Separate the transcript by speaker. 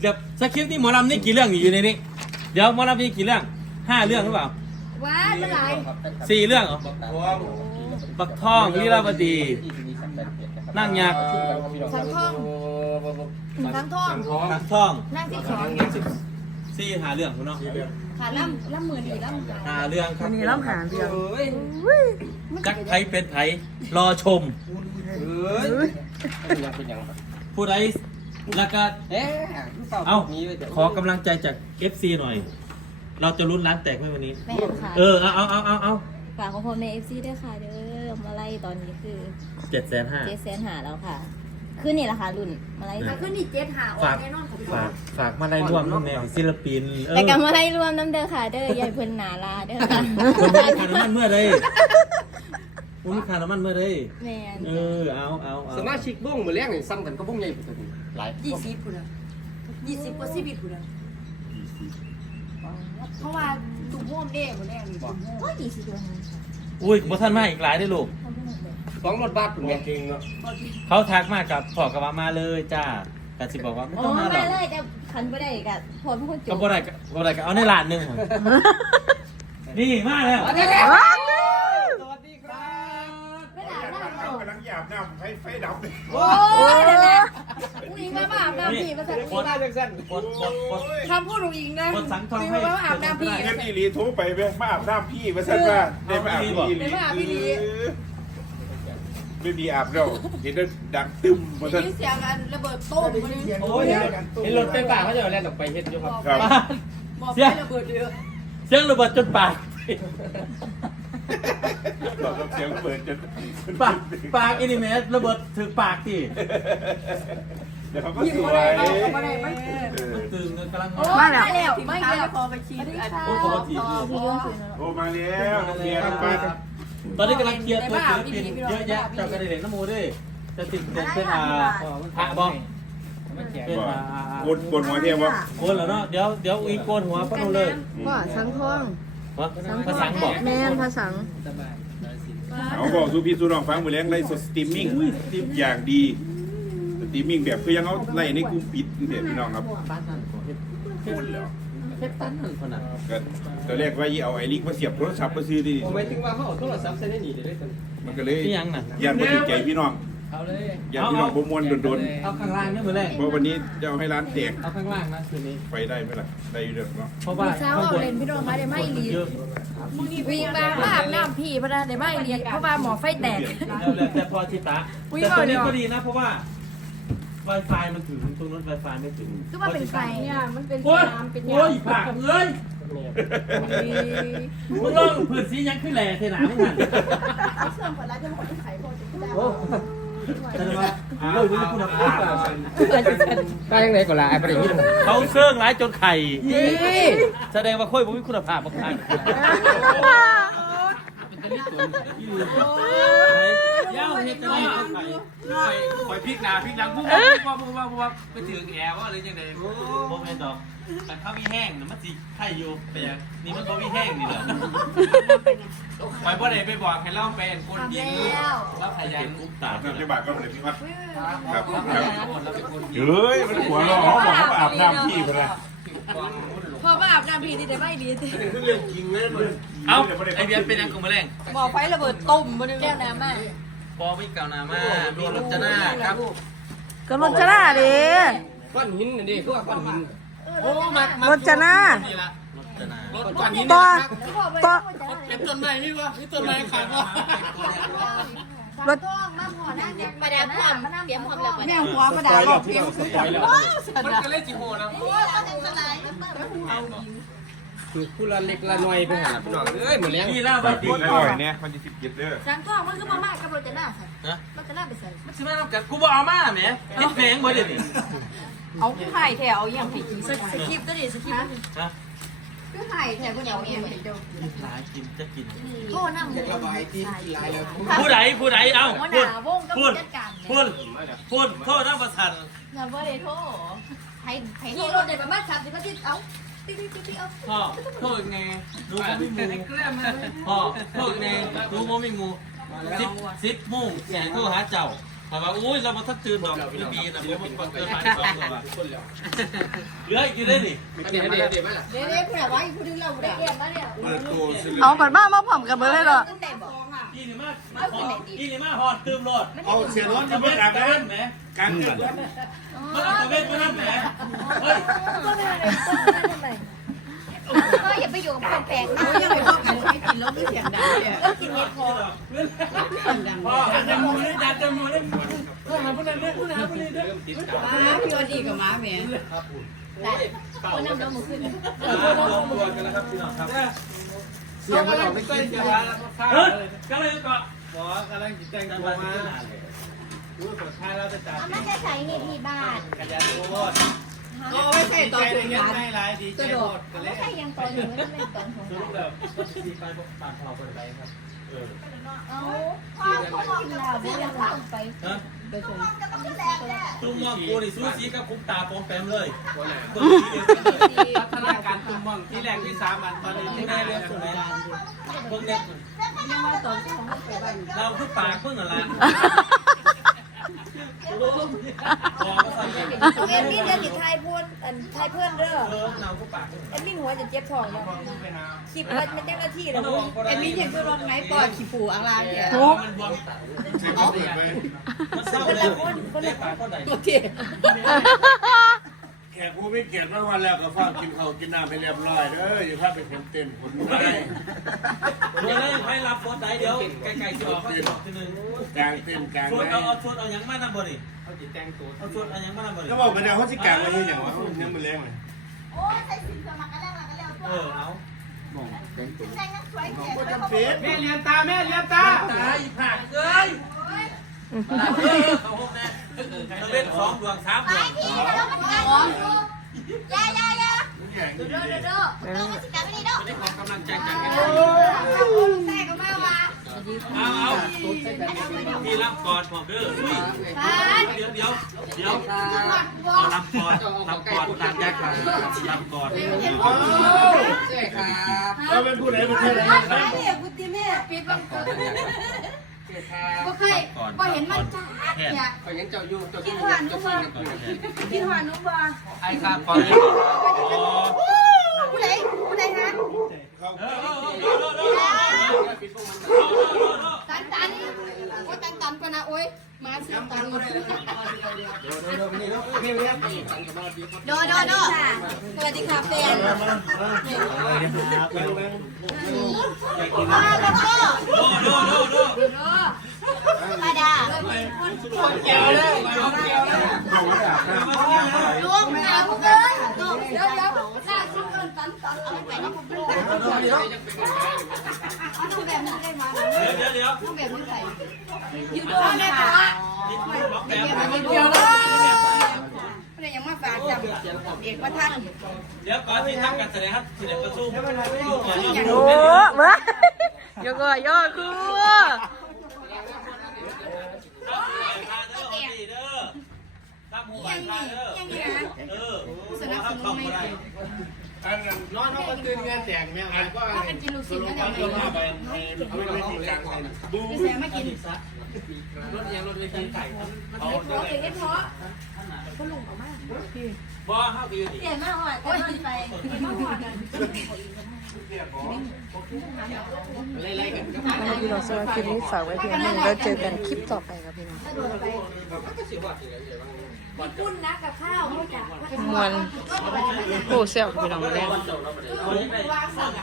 Speaker 1: เดี๋ยวสคริปต์นี่หมอลำนี่กี่เรื่องอยู่ในนี้ เดี๋ยวหมอลำนี่กี่เรื่องห้าเรื่องหรือเปล่า
Speaker 2: ว้ายเมื่อไหร่
Speaker 1: สี่เรื่องเหรอบักทองวิราวดี นั่งยักษ์
Speaker 2: สังทองสังทอง
Speaker 1: นักทอง
Speaker 2: นั่งที่สอง
Speaker 1: สี่หาเรื่องคุณเนาะ
Speaker 2: ขาล่ำล่ำมือดีล่ำขา
Speaker 1: หาเรื่องครับ
Speaker 3: วันนี้เราหาเรื่อง
Speaker 1: จักไผเป็นไผรอชมผู้ใด แล้วก็
Speaker 4: เอ๊ะ
Speaker 1: เอ้าขอกำลังใจจาก FC หน่อย เราจะลุ้นร้านแตกไหมวันนี้
Speaker 2: แม่ค่ะ
Speaker 1: เออเอาเอาเอาเอาเอา
Speaker 2: ฝากของพ่อแม่เอฟซีด้วยค่ะเด้อมาไล่ตอนนี้คือ
Speaker 1: เจ็ดแสนห้า
Speaker 2: เจแสนหาแล้วค่ะ ขึ้นนี่แหละค่ะรุ่นมาไล่
Speaker 1: อะ
Speaker 2: ขึ้นนี่เจ็ดหา
Speaker 1: ฝากฝากฝากมาได้ร่วมน้องแนวศิลปินเออ
Speaker 2: แต่กันมาไล่รวมน้ำเด้อค่ะเด้อยายเพิ่นหนาลาเด้อค่ะ
Speaker 1: คนมีค่าน้ำมันเมื่อใดคนมีค่าน้ำมันเมื่อใด
Speaker 2: แม่น
Speaker 1: เออเอาเอาเอา
Speaker 4: สมาชิกวงมือแรกนี่ซ้ำกันก็วงใหญ่ปกติ หลาย
Speaker 5: ยี่สิบพุ่นอะยี่สิบกว่าสิบปีพุ่นอะเพราะว่าตุ้มโฮมเด้หมดแรกนี่ตุ้มโฮม
Speaker 2: ก็ดีสิตัวนี้
Speaker 1: อุ้ยบ่ท่านมาอีกหลายได้อลูก
Speaker 2: ทำให้หมดเลย
Speaker 4: สองรถบัสคุณแม่
Speaker 1: เขาทักมากับพ่อกับว่ามาเลยจ้าแต่สิบอกว่าไม่
Speaker 2: โอ้
Speaker 1: ต้องมาหร
Speaker 2: มา
Speaker 1: อก
Speaker 2: เลยแต่คันบ่ได้กับพอเป็นคนจ
Speaker 1: ก็
Speaker 2: บ
Speaker 1: บ่ได้ก็บ่ได้ก็เอาในร้านหนึง นี่มาแล้ว
Speaker 4: สวัสดีครับ
Speaker 2: ไม่ได้ได้
Speaker 6: กำลังหยาบน้ำให้ไฟดับเลย
Speaker 2: โอ้ยนั่นแหละอุ้งอิงมามาอาบน้ำพี่มาใส่
Speaker 1: กด
Speaker 4: มาจากสั้น
Speaker 1: กดกดกด
Speaker 5: คำพูดของอิงนะ
Speaker 1: กดสังทอง
Speaker 5: มี
Speaker 1: ให้
Speaker 5: มาว่าอาบน้ำพี่
Speaker 6: งั้นอีหลีโทรไปไหมมาอาบน้ำพี่มาสั่นว่าได้มาอาบพี่อีหลี
Speaker 5: ได้มาอาบพี่อีหลี
Speaker 6: เออไม่มีอาบแล้วเห็นแล้วดังตึ้มมาสั่น
Speaker 5: มีเสียงอันระเบิดตุ้มมาเลย
Speaker 1: โอ้ย
Speaker 4: เห็นรถไฟฟ้าเขาจะเอาแล่นออกไปเฮ็ดอยู่ครับ
Speaker 6: ครับ
Speaker 5: บอกให้ระเบิดเยอะ
Speaker 1: เสียงระเบิดจนปาก
Speaker 6: บอกกับเสียงเปิดจน
Speaker 1: ปากปากอินิเมสระเบิดถึงปากที่
Speaker 6: เดี๋ยวเขาก็
Speaker 5: ยิ้ม
Speaker 6: สว
Speaker 5: มาได้
Speaker 6: ย
Speaker 5: เอามาได้ไม่
Speaker 6: เออ
Speaker 1: ตื่นกำลังง
Speaker 5: โอ้
Speaker 1: อน
Speaker 5: มาแล้วไม่แล้วพอไปชี้อัน
Speaker 1: โอ้ปกติ
Speaker 2: พี่เรื่องคืนแล้ว
Speaker 6: โอ้มาแล้วเมียน้ำปัด
Speaker 1: ตอนนี้กำลังเคลียร์ตัวศิลปินเยอะแยะจากกระเด็นน้ำมูด้วยจะติดเป็นเป็นอ่าพระบอกเป็นอ่า
Speaker 6: โกนโกนหัวเทียมวะ
Speaker 1: โกนแล้วเนาะเดี๋ยวเดี๋ยวอีกโกนหัวพนุเลย
Speaker 3: ว่าสังทอง
Speaker 1: วะภาษาบอก
Speaker 3: แมนภาษา
Speaker 6: เอาบอกสู้พี่สู้น้องฟังมือแรงไล่สดสตรีมมิ่งอย่างดีสตรีมมิ่งแบบคือยังเอาไล่ในกลุ่มปิดเด็ดพี่น้องครับ
Speaker 1: บ้านนั่นขอเฮ็ด
Speaker 6: พูดแล้ว
Speaker 1: เฮ็ดตั้นนั่นคนน่ะ
Speaker 6: ก็ตอนแรกว่ายี่เอาไอ้ลิงมาเสียบโทรศัพท์มาซื้อดิ
Speaker 4: ผมหมายถึงว่าเขาเอาโทรศัพท์ใส่ในนี่ได้เลย
Speaker 6: มันก็เลย
Speaker 1: นี่ยังน่ะ
Speaker 6: ยันมาถึงใจพี่น้อง
Speaker 4: เอาเลย
Speaker 6: ยันพี่น้องบ่มวนโดน
Speaker 1: เอาข้างล่างนี่มือแรก
Speaker 6: ๆเพราะวันนี้จะเอาให้ร้านแตก
Speaker 1: เอาข้างล่างนะคืนนี้
Speaker 6: ไปได้ไหมล่ะ ได้อยู่เด้อเนาะ
Speaker 1: เพราะว่า
Speaker 5: เช้าเอาเล่นพี่น้องมาได้ไม่ลี
Speaker 1: เยอะ
Speaker 5: วิ่งมาว่าอาบน้ำพี่พะนะได้ไม่ลีเพราะว่าหมอไฟแตก
Speaker 1: แล้วแต่พอชิตะ
Speaker 5: อุ๊ย
Speaker 1: แต่ตัวนี้
Speaker 5: เอาเดี๋ยว
Speaker 1: ก็ดีนะเพราะว่า Wi-Fi มันถึงตรงนั้น Wi-Fi ไม่ถึง
Speaker 5: คือว่าเป็นไฟเนี่ย มันเป็น
Speaker 1: โอ้ย
Speaker 5: น้ำเป็น
Speaker 1: โอ้ย
Speaker 5: ยา
Speaker 1: ปากเอ้ยมึงลองผืนสียังขึ้นแหล่เทหนาไม่หันโอ้แสด งว่าเรื่องนี้คุณภาพ
Speaker 4: ได้ยังไงก็ลาไอ้ประเด็นนี้
Speaker 1: เขาเสื่องร้ายจนไข่แสดงว่าค่อยผมมีคุณภาพมากๆเย้าเฮ็ดจะได้เอาไป
Speaker 7: พริกหนาพริกหลังปุ๊บปุ๊บปุ๊บปุ๊บปุ๊บปุ๊บไปถึงแอร์ว่าหรือยังไง
Speaker 1: โมเมนต์ดอก
Speaker 7: แต่ถ้ามีแห้งนะมันสิไข่อยู่ไปยัง
Speaker 1: นี่มันก็มีแห้งนี่แหละ
Speaker 7: ไปบ่ได้ไปบอกให้เล่าไปอันคนยิงแล้วขยัน
Speaker 1: อุ๊บตา
Speaker 6: น้ำจะบาดก็เลยพี่วัดครับ
Speaker 7: ค
Speaker 6: ค
Speaker 7: รั
Speaker 6: รั
Speaker 7: บบแล้วเป็นคนยิง
Speaker 6: เฮ้ยมันหัวเราะเขาบอกเขาอาบน้ำพี่พนะ
Speaker 5: พอมาอาบน้ำพี่ที่ได้ไม่ลี
Speaker 7: เอ้าไอเบียร์เป็นยังกลุ่มแมลง
Speaker 5: หมอไฟระเบิดตุ่มมาแก้วน้ำมา
Speaker 7: ปอไม่เก่านามามีรถจะหน้าครับ
Speaker 3: ก็รถจะหน้าดิ
Speaker 4: ก้อนหินนี่คือว่าก้อนหิน
Speaker 7: โอ้มาร
Speaker 3: ถจะหน้า
Speaker 7: นี่ละ
Speaker 1: รถจะหนาร
Speaker 7: ถก้อนหิน
Speaker 3: ต่อต่อ
Speaker 7: เป็นต้นไม้นี่วะนี่ต้นไม้ขาดวะ
Speaker 3: รถ
Speaker 2: มาดามพร้อมเตรียมพร้อมแล้วก่อน
Speaker 5: แม่หัวกระดาษบอกเพียงคือ
Speaker 7: มันก็เล่นจีโฮนะ
Speaker 4: คือ ผู้ละเล็กละน้อยไปหาพี่น้องเอ้ยหมดแล้ว
Speaker 1: นี่ล่าวั
Speaker 6: บานง
Speaker 1: ดี
Speaker 6: คนอร่อยเนี่ยมันจะสิบเจ็ดเด้อ
Speaker 5: สังทองมันคือมาม่ากับโรจน่าค่ะ
Speaker 1: นะ
Speaker 5: โรจน่าไปใส่
Speaker 1: มันสิมาทำกันกูบอกเอามาแหมเฮ็ดแมงบ่เดี๋ยวนี้
Speaker 5: เอาไข่แถวอย่างไข่กีสคริปต์ก็ดิสคริปต์
Speaker 1: ฮะ
Speaker 5: คือไข่แถวก็เดี๋ยวเอง
Speaker 1: หลายกินจะกิน
Speaker 5: โทษน้ำหมู
Speaker 1: ผู้ใดผู้ใดเอ้า
Speaker 5: หัวห
Speaker 1: พูด
Speaker 5: น้าวงก็
Speaker 1: พูด
Speaker 5: จัดการ
Speaker 1: พูดพูดโทษนะประสัน
Speaker 5: อย่าบ่ได้โทษไข่ไข่ที่รถเด็ดประมาณสามสิบนาทีเอา ติ๊กติ๊กติ๊กเอา
Speaker 1: พ่อไงรู้ว่าไม่มูพ่อโทษไงรู้ว่าไม่มูสิบสิบโมงแสนโทรหาเจ้าถามว่าอุ้ยเรามาทัดตื่นดอกไม่มีนะเพราะมันเกิดมานสองตัวเหลืออีกกี่ได้ดิ
Speaker 4: เดี๋ยวเดี๋ยวเดี๋ยว
Speaker 5: เดี๋ยวเดี๋ยวผู้ใดว่าอีกผู้นึงเราผู้ใดเกี่ยวมาเดี๋ย
Speaker 6: เปิดตัว
Speaker 3: เอาผัดมามาผอมกันเบอร์ให้เหรอ
Speaker 5: ตั้งแต่บอก
Speaker 1: ยี่นี่มายี่นี่มาหอดตื่มรถ
Speaker 6: เอาเสียร้อน
Speaker 1: จะ
Speaker 6: จะ
Speaker 1: ไม่
Speaker 6: ไม่
Speaker 1: อา
Speaker 6: อา
Speaker 1: บบน้
Speaker 6: น้ำ
Speaker 1: แหมำ
Speaker 6: การเกิด
Speaker 1: มันอาบน้ำแหมแหมเฮ้ย
Speaker 5: ก็อย่าไปอยู่กับคนแปลกหน้ายังไม่บอกกันไม่กินแล้วไม่เสียงดังเนี่ยก็กินเห็ดพอ
Speaker 1: พ่อดันจมูกเลยดันจมูกเลยพ่อหาผู้นั้นเลยผู้นั้นผู้นี้ด้วย
Speaker 5: มาพี่วันดีกับม้าแม่ได้คนนำน้ำมือขึ้น
Speaker 1: รวมตัวกันแล้วครับพี่น้องครับ
Speaker 4: เสียงมันออกไม่กิน
Speaker 1: เฮ้ยก็เลยก็
Speaker 7: บอกกำลังจิตใจตัวมารู้ผลท้ายแล้วจะจ่าย
Speaker 5: เอามาจะใช้นี่ที่บ้าน
Speaker 7: กระยาโคตร
Speaker 5: ก็ไม่ใช่ตอน
Speaker 7: ใจ
Speaker 5: ถึง
Speaker 7: ยัง
Speaker 5: การ
Speaker 7: ไม่ไรดีใจโคตรกันเล
Speaker 5: ไม่
Speaker 7: ย
Speaker 5: ใช่ยังตอนหนึ่งไม่เป็นตอนของ
Speaker 1: สรุปแบบตีไปปากคอคนไรครับเออ
Speaker 5: เอาพ่อพ่อกินเหล้าไม่ยังต้องไป
Speaker 1: ฮะ
Speaker 5: ไปชม
Speaker 1: ตุ้มมองกูนี่สู้ซีกับคุ้มตาปอมแปมเลยคนสีเดียวกันเลย
Speaker 7: พัฒนาการตุ้มมองที่แรกที่สามันตอนนี้ที่ได้เรื่องสงการ
Speaker 1: พวกเนี้ย
Speaker 5: ยังว่าตอนที่ของไปบ้าน
Speaker 1: เราคือปากเพิ่งอะไรพอก็สั่น เลย
Speaker 5: เอ็นมินเรื่องไทยพูดอันไทยเพื่อนเด้อ
Speaker 1: เออเราคือปาก
Speaker 5: เอ็นมินหัวจะเจ็บท้องเนาะ
Speaker 7: ไปหา
Speaker 5: คลิปมันเป็นเจ้าหน้าที่แล้วเอ็นมินอย่างคือรถไม้ปอดขี้ปูอะไรเนี่ย
Speaker 1: มันบวม
Speaker 6: เสียงเขาเปิดไป
Speaker 1: มันเศร้าเลยได้ปากก็ได้
Speaker 5: ตัวเจ็บ
Speaker 6: แขกผู้ไม่เกียรติมาวันแล้วก็ฟังกินข้าวกินน้ำให้เรียบร้อยเด้ออย่าพลาดไปคนเต้นคนไม่
Speaker 1: เดี๋ยวเลยให้รับบอสได้เดี๋ยวไก่ๆจะออกก็จะออกทีนึง
Speaker 6: กลางเต้นกลาง
Speaker 1: ชวน
Speaker 6: ไหน
Speaker 1: เอาเอาชวนเอายังมานำบ่นี่
Speaker 7: เขาจิตแต่งตัว
Speaker 1: เอาชวนเอายังมานำบ่นี่
Speaker 6: ก็บอกไปแล้วเขาสิกลางไว้ยังอย่างวะเนื้อมันแรงเลย
Speaker 1: เออเอา
Speaker 6: ก็จำเป็น
Speaker 7: แม่เลี้ยงตาแม่เลี้ยงตา
Speaker 1: ตายผักเอ้ยเขาหกแน่เล่นสองดวงสามดวง
Speaker 5: ยายายา
Speaker 6: เด้อ
Speaker 5: เด้อเด้อเด้อต้องมาสิกาไม่ดีเด้อ
Speaker 1: นี่ขอกำลังใจจากกัน
Speaker 5: แต่ก็มาว่า
Speaker 1: เอาเอาพี่รับกอดผมเด้อเดี๋ยวเดี๋ยวเดี๋ยวเอารับกอดรับกอดตามแยกกันรับกอด
Speaker 4: ใช่ครับ
Speaker 6: เราเป็นผู้ใดประเทศไหน
Speaker 5: เนี่ยกูตีแม่ปิดบังเกิด บ่เคยบ่เห็นมันจ้าเนี่ย
Speaker 4: ก็ยังเจ้าอยู่เจ้าอยู่เจ้าอยู่กับอยู่
Speaker 5: กินหวานนุ่มบ่
Speaker 1: ไอ้ครับก่อนเลย
Speaker 5: ผู้ใดผู้ใดฮะ
Speaker 6: เขา
Speaker 1: เออเออเออเออ
Speaker 5: ตันตันโอ้ตันตันปะนะโอ้ยมาสิตันโดโดโดโดสวัสดีค่ะแฟนมาแล้วก็
Speaker 1: โดโดโดโด
Speaker 5: มาดา
Speaker 7: เจียวเลยเจียวเลย
Speaker 5: รวมแล้วเอ้ยเดี๋ยวเดี๋ยวหน้าซุกเอิ้นตันตันเอาไปนะผมเป็นแบบเอาแบบนี้ได้มา
Speaker 1: เดี๋ยวเดี๋ยวเดี๋ยว
Speaker 5: เอาแบบนี้ใส่อยู่ตรงนี้ค่ะ
Speaker 1: นี่บอกแบ
Speaker 5: เดี๋ยว
Speaker 1: บ
Speaker 5: เดี๋ยวเดี๋ยวยังมาฝากจำเอกว่าท่าน
Speaker 1: เดี๋ยวก่อนที่ทำการแสดงครับที่เด็กระชุมก่อน
Speaker 3: โอ้เมื่อโยกโยกคือ
Speaker 1: ตั้งหัวพาเด้อ
Speaker 5: ยังไงนะ
Speaker 1: เออสนับสนุนไม่ได้
Speaker 6: อันนั้น
Speaker 7: นอนเขาก็ตื่นเงินแตกแม่อะไรก็
Speaker 5: ถ้าเป็นจิลูซินก็ได้
Speaker 6: ลงมาไปให้ไม่ไม่ที่กลางใส่บู
Speaker 5: ไม่ใช่ไม่กิน
Speaker 1: รถยังรถเวทีไก่เขา
Speaker 5: เพราะเองเพราะ
Speaker 1: บ่ห้าปีดี
Speaker 5: เปลี่ยนมากอะก็นไปมากอะ
Speaker 7: ไล่ๆกันก็
Speaker 3: พี่น้องสำหรับคลิปนี้ฝากไว้เพียงเท่านี้แล้วเจอกันคลิปต่อไปครับพี่น้อง
Speaker 5: ปุ้นนะกับข้าวม่จ้ะ
Speaker 3: มวนโอ้เสี่ยวพี่น้องแรง
Speaker 1: เขาได้